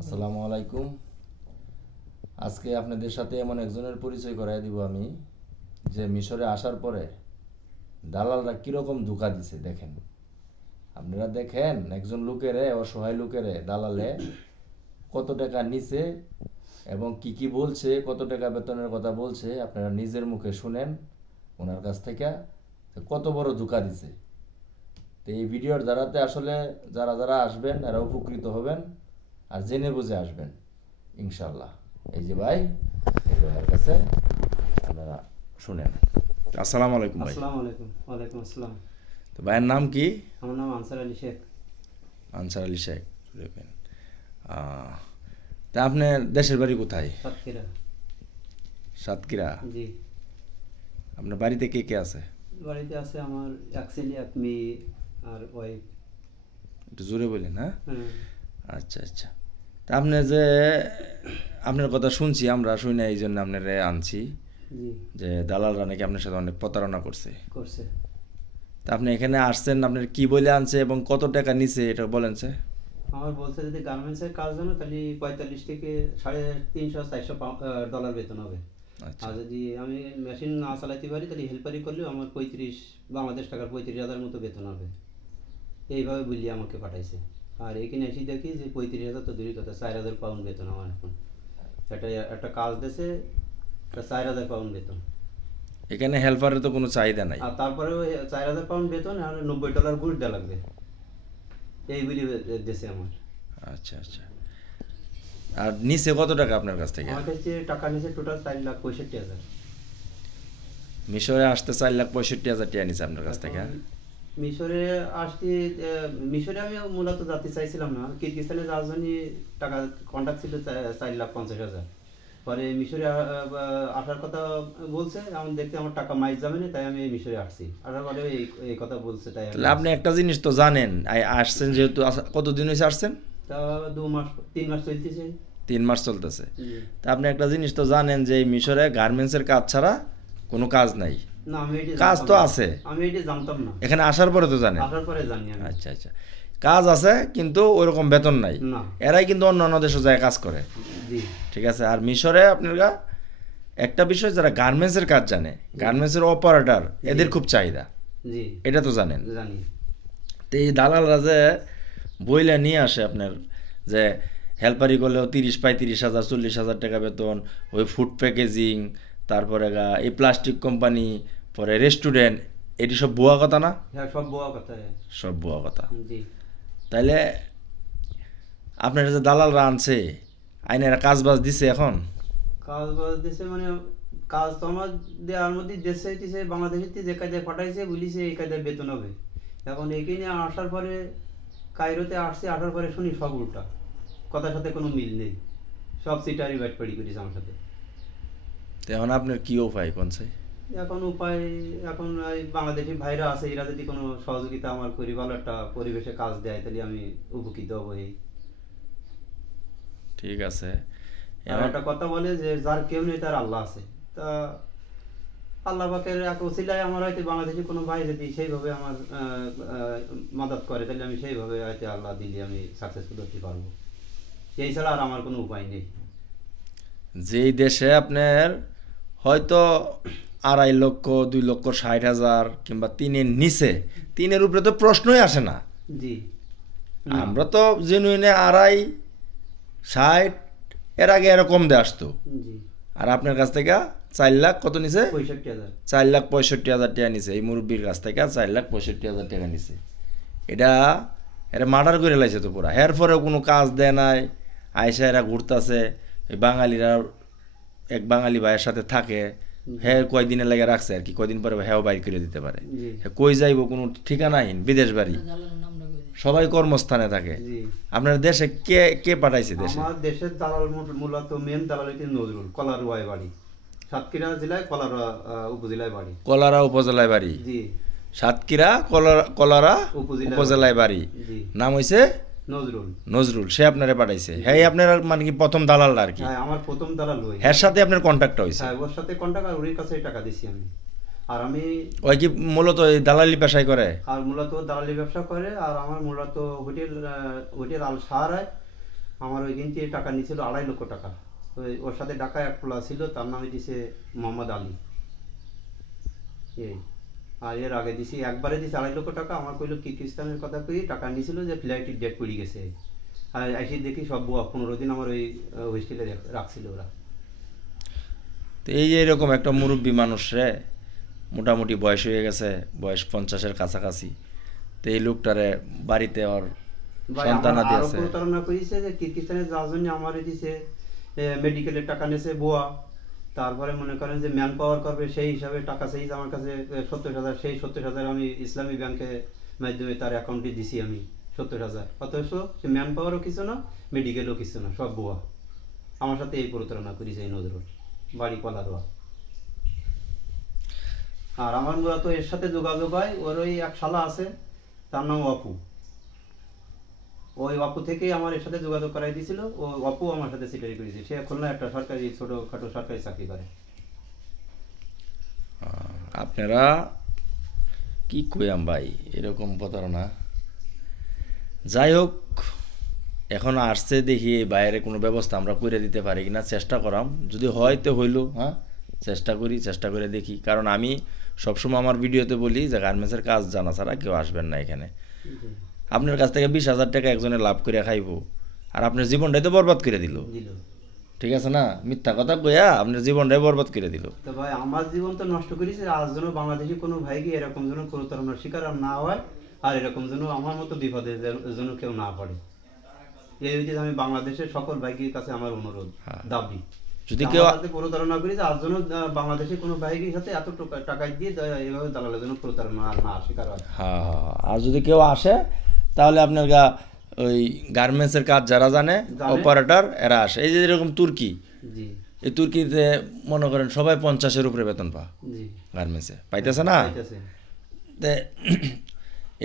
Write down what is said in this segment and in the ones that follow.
আসসালামু আলাইকুম। আজকে আপনাদের সাথে এমন একজনের পরিচয় করাই দিব আমি, যে মিশরে আসার পরে দালালরা কিরকম ধোঁকা দিছে দেখেন। আপনারা দেখেন একজন লোকেরে, অসহায় লোকেরে দালালে কত টাকা নিছে এবং কি কি বলছে, কত টাকা বেতনের কথা বলছে, আপনারা নিজের মুখে শুনেন ওনার কাছ থেকে কত বড় ধোঁকা দিছে। তো এই ভিডিওর দ্বারাতে আসলে যারা যারা আসবেন এরা উপকৃত হবেন আর জেনে বুঝে আসবেন ইনশাল্লাহ। এই যে ভাই, এই ভাইয়ের কাছে আপনারা শুনেন। আসসালামু আলাইকুম ভাই। আসসালামু আলাইকুম। ওয়ালাইকুম আসসালাম। তো ভাইয়ের নাম কি? আমার নাম আনসার আলী শেখ। আনসার আলী শেখ। তা আপনার দেশের বাড়ি কোথায়? সাতক্ষীরা। সাতক্ষীরা। জি। আপনার বাড়িতে কে কে আছে? বাড়িতে আছে আমার এক ছেলে, এক মেয়ে আর ওয়াইফ। একটু জোরে বলেন। হ্যাঁ, হ্যাঁ। আচ্ছা আচ্ছা। তা আপনি যে আপনার কথা শুনছি, আমরা শুনে এই জন্য আপনারে আনছি জি। যে দালালরা নাকি আপনার সাথে অনেক প্রতারণা করছে। তা আপনি এখানে আসছেন, আপনার কি বলে আনছে এবং কত টাকা নিছে এটা বলেন। আমার বলছে যদি গার্মেন্টসের কাজ জানো তাহলে 45 থেকে $350-400 বেতন হবে। আচ্ছা। আর যদি আমি মেশিন না চালাতে পারি তাহলে হেল্পারি করলেও আমার 35 বাংলাদেশ টাকার 35,000 মতো বেতন হবে। এইভাবে বলিয়ে আমাকে পাঠাইছে। আর এখানে এসে দেখি যে 35,000 তো দূরের কথা, 4,000 পাউন্ড বেতন আমার এখন। একটা কাজ দিয়েছে, 4,000 পাউন্ড বেতন। এখানে হেল্পারের তো কোনো চাহিদা নাই। আর তারপরে 4,000 পাউন্ড বেতন আর $90 ঘুষ দেওয়া লাগবে, এই বলি দেশে আমার। আচ্ছা আচ্ছা। আর নিচে কত টাকা আপনার কাছ থেকে? আমার কাছে টাকা নিচে টোটাল 4,65,000। মিশরে আসতে 4,65,000 টাকা নিচে আপনার কাছ থেকে? মিশরে আসতে মিশরে আমি মূলত যেতে চাইছিলাম না, কিরগিজস্তানে যাওয়ার জন্য টাকা কন্ট্যাক্ট ছিল 4,50,000। পরে মিশরে আসার কথা বলছে, আমি দেখতে আমার টাকা মাইজ যাবে না, তাই আমি মিশরে আসছি। আসার পরে এই কথা বলছে, তাই তাহলে আপনি একটা জিনিস তো জানেন, আসছেন যেহেতু, কতদিন হয়েছে আসছেন? তা 3 মাস চলতেছে। 3 মাস চলতেছে। তা আপনি একটা জিনিস তো জানেন যে মিশরে গার্মেন্টসের কাজ ছাড়া কোনো কাজ নাই। না, আমি কাজ তো আছে, আমি এটা জানতাম না। এখানে আসার পরে তো জানেন? আসার পরে জানি আমি। আচ্ছা আচ্ছা। কাজ আছে কিন্তু ওইরকম বেতন নাই। এরাই কিন্তু অন্যান্য দেশে যায় কাজ করে। জি। ঠিক আছে। আর মিশরে আপনারা একটা বিষয়, যারা গার্মেন্টসের কাজ জানে, গার্মেন্টসের অপারেটর, এদের খুব চাহিদা। জি। এটা তো জানেন? জানি। তো এই দালালরা যে বইলা নিয়ে আসে আপনার, যে হেল্পারি করলেও 30-35,000 40,000 টাকা বেতন, ওই ফুড প্যাকেজিং, তারপরে এই প্লাস্টিক কোম্পানি, পরে রেস্টুরেন্ট, এটি সব ভুয়া কথা না? হ্যাঁ, সব ভুয়া কথা। সব ভুয়া কথা। জি। তাইলে আপনারা যে দালালরা আনছে, আইনেরা কাজ বাজ দিছে? এখন কাজ বাজ দিছে মানে কাজ তো আমার দেওয়ার মধ্যে দেশে হইতেছে, বাংলাদেশের যে কাজে পাঠাইছে বলিছে এই কাজে বেতন হবে। এখন এইখানে আসার পরে কায়রোতে আসছে, আসার পরে শুনি সব উল্টা, কথার সাথে কোনো মিল নেই, সব সিটারি ব্যাটপাড়ি করেছে আমার সাথে। তো এখন আপনার কি উপায় কোন? এখন উপায়, এখন এই বাংলাদেশি ভাইরা আছে, এরা যদি কোনো সহযোগিতা আমার করি, ভালো একটা পরিবেশে কাজ দেয়, তাহলে আমি উপকৃত হবো। এই ঠিক আছে। আর একটা কথা বলে যে যার কেউ নেই তার আল্লাহ আছে। তা আল্লাহ পাকের এক ওসিলায় আমার হয়তো বাংলাদেশি কোনো ভাই যদি সেইভাবে আমার মদত করে, তাহলে আমি সেইভাবে হয়তো আল্লাহ দিলে আমি সাকসেসফুল হতে পারবো। এই ছাড়া আর আমার কোনো উপায় নেই। যেই দেশে আপনার হয়তো 2,60,000 কিংবা 3-এর নিচে, 3-এর উপরে তো প্রশ্নই আসে না। জি। আমরা তো জেনুইনে 2,60,000, এর আগে এরকম দিয়ে আসতো। জি। আর আপনার কাছ থেকে 4 লাখ কত নিছে? 65,000। 4,65,000 টাকা নিছে। এই মুরব্বীর কাছ থেকে 4,65,000 টাকা নিছে। এটা মার্ডার করে লাইছে তো পুরা। এর পরেও কোনো কাজ দেয় নাই। আইসা এরা ঘুরতেছে। এই বাঙালিরা এক বাঙালি ভাইয়ের সাথে থাকে, হ্যাঁ কয়দিনের লাগে রাখছে আর কি, কয়দিন পরে হ্যাঁ বাইর করে দিতে পারে। কই যাইব কোনো ঠিকানাহীন, বিদেশ বাড়ি, সবাই কর্মস্থানে থাকে। আপনার দেশে কে কে পাঠাইছে? দেশে আমার দেশের দালাল মূলত মেন দালাল হইতে নজরুল, কলারোয়ায় বাড়ি, সাতক্ষীরা জেলায় কলারা উপজেলায় বাড়ি। কলারা উপজেলায় বাড়ি? জি। সাতক্ষীরা কলারা উপজেলায় বাড়ি। নাম হইছে নজরুল। নজরুল। সে আপনারে পাঠাইছে? হ্যাঁ, আপনার মানে কি প্রথম দালাল আর কি? হ্যাঁ, আমার প্রথম দালাল ওই। এর সাথে আপনার কন্টাক্ট হইছে? হ্যাঁ, ওর সাথে কন্টাক্ট, আর ওর কাছে টাকা দিছি আমি। আর আমি ওই কি মূলত এই দালালি পেশায় করে? আর মূলত দালালি ব্যবসা করে। আর আমার মূলত হোটেল আল সাহারায় আমার ওইখান থেকে টাকা নিয়েছিল 2.5 লক্ষ টাকা। ওর সাথে ঢাকা এক পোলা ছিল, তার নামে দিছে মোহাম্মদ আলী। এই আর এর আগে দিছি একবারে দিছি 2.5 লক্ষ টাকা। আমার কইলো কিরগিজস্তানের কথা কই টাকা নিয়েছিল যে ফ্লাইটের ডেট পড়ে গেছে। আর এসে দেখি সব বুয়া, 15 দিন আমার ওই হোস্টেলে রাখছিল ওরা। তো এই যে এরকম একটা মুরব্বী মানুষ রে, মোটামুটি বয়স হয়ে গেছে, বয়স 50-এর কাছাকাছি, তো এই লোকটারে বাড়িতে ওর সন্তানাদি আছে। প্রতারণা করেছে যে কিরগিজস্তানে যাওয়ার জন্য আমারে দিছে মেডিকেলের টাকা নিয়েছে বুয়া। তারপরে মনে করেন যে ম্যান পাওয়ার করবে, সেই হিসাবে টাকা চাইছে আমার কাছে 70,000। সেই 70,000 আমি ইসলামী ব্যাংকের মাধ্যমে তার অ্যাকাউন্টে দিছি আমি 70,000। অথচ সে ম্যান পাওয়ারও কিছু না, মেডিকেলও কিছু না, সব বুয়া। আমার সাথে এই প্রতারণা করেছে এই নজরুল, বাড়ি পলারোয়া। আর আমার মূলত এর সাথে যোগাযোগ হয়, ওর ওই এক শালা আছে, তার নাম অপু। ওই অপু থেকেই আমার এর সাথে যোগাযোগ করাই দিয়েছিল। ও অপু আমার সাথে সিটারি করেছে। সে খুলনা একটা সরকারি ছোটখাটো সরকারি চাকরি করে। আপনারা কি কইয়াম ভাই, এরকম প্রতারণা। যাই হোক, এখন আসছে দেখি এই বাইরে কোনো ব্যবস্থা আমরা করে দিতে পারি কিনা, চেষ্টা করাম। যদি হয় তো হইল, হ্যাঁ চেষ্টা করে দেখি। কারণ আমি সবসময় আমার ভিডিওতে বলি যে গার্মেন্টসের কাজ জানা ছাড়া কেউ আসবেন না এখানে। আপনার কাছ থেকে 20,000 টাকা একজনে লাভ করে খাইব, আর আপনার জীবনটাই তো বরবাদ করে দিল। ঠিক আছে না, মিথ্যা কথা কইয়া আপনার জীবনটাই বরবাদ করে দিল। তো ভাই আমার জীবন তো নষ্ট করেছে। আজ যেন বাংলাদেশি কোনো ভাইকে এরকম যেন প্রতারণার শিকার না হয়, আর এরকম যেন আমার মতো বিপদে যেন কেউ না পড়ে। এই হচ্ছে আমি বাংলাদেশের সকল ভাইকের কাছে আমার অনুরোধ, দাবি। যদি কেউ প্রতারণা করি, আজ যেন বাংলাদেশে কোনো ভাইকের সাথে এত টাকা দিয়ে এভাবে দালালের জন্য প্রতারণা না শিকার হয়। হ্যাঁ, আর যদি কেউ আসে তাহলে আপনার ওই গার্মেন্টসের কাজ যারা জানে, অপারেটর, এরা আসে। এই যে এরকম তুর্কি, এই তুর্কিতে মনে করেন সবাই 50-এর উপরে বেতন পা গার্মেন্টসে পাইতেছে না।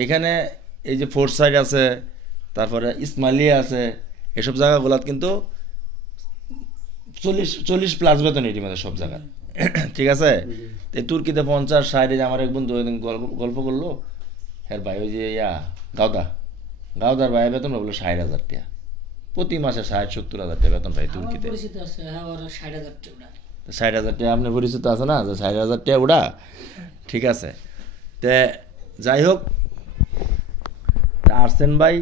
এখানে এই যে ফোর্থ সাইড আছে, তারপরে ইসমাইলিয়া আছে, এসব জায়গাগুলোত কিন্তু 40+ বেতন এটি মধ্যে সব জায়গায়। ঠিক আছে, এই তুর্কিতে 50-60। আমার এক বন্ধু গল্প করলো, হ্যাঁ ভাই ওই যে গাওদার ভাই বেতন বললো 60,000 টাকা প্রতি মাসে, 60-70,000 টাকা বেতন পাই তুর্কিতে। 60,000 টাকা আপনার পরিচিত আছে না, যে 60,000 টাকা ওটা। ঠিক আছে, তে যাই হোক, আসছেন ভাই,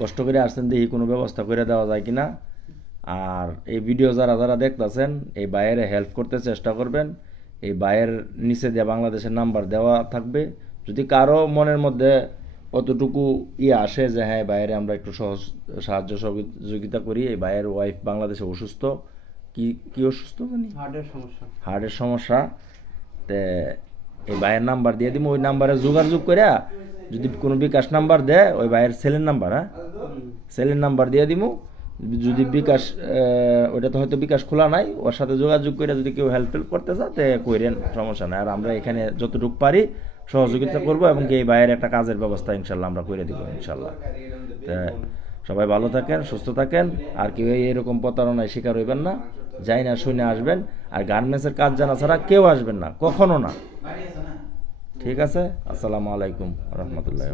কষ্ট করে আসছেন, দেখি কোনো ব্যবস্থা করে দেওয়া যায় কিনা। আর এই ভিডিও যারা দেখতেছেন, এই ভাইয়ের হেল্প করতে চেষ্টা করবেন। এই ভাইয়ের নিচে দিয়ে বাংলাদেশের নাম্বার দেওয়া থাকবে। যদি কারো মনের মধ্যে অতটুকু আসে যে হ্যাঁ বাইরে আমরা একটু সাহায্য সহযোগিতা করি, এই ভাইয়ের ওয়াইফ বাংলাদেশে অসুস্থ, কি অসুস্থ জানি, হার্টের সমস্যা, তে এই ভাইয়ের নাম্বার দিয়ে দিব। ওই নাম্বারে যোগাযোগ করে যদি কোনো বিকাশ নাম্বার দেয়, ওই ভাইয়ের ছেলের নাম্বার, হ্যাঁ ছেলের নাম্বার দিয়ে দিব। যদি বিকাশ, ওইটা তো হয়তো বিকাশ খোলা নাই, ওর সাথে যোগাযোগ করে যদি কেউ হেল্প করতে চায় তে কইরেন, সমস্যা নাই। আর আমরা এখানে যতটুকু পারি সহযোগিতা করবো, এবং এই বাইরের একটা কাজের ব্যবস্থা ইনশাল্লাহ আমরা করে দিব ইনশাল্লাহ। তা সবাই ভালো থাকেন, সুস্থ থাকেন, আর কেউ এরকম প্রতারণায় শিকার হইবেন না। যাই না শুনে আসবেন, আর গার্মেন্টসের কাজ জানা ছাড়া কেউ আসবেন না, কখনো না। ঠিক আছে, আসসালামু আলাইকুম রহমতুল্লাহ।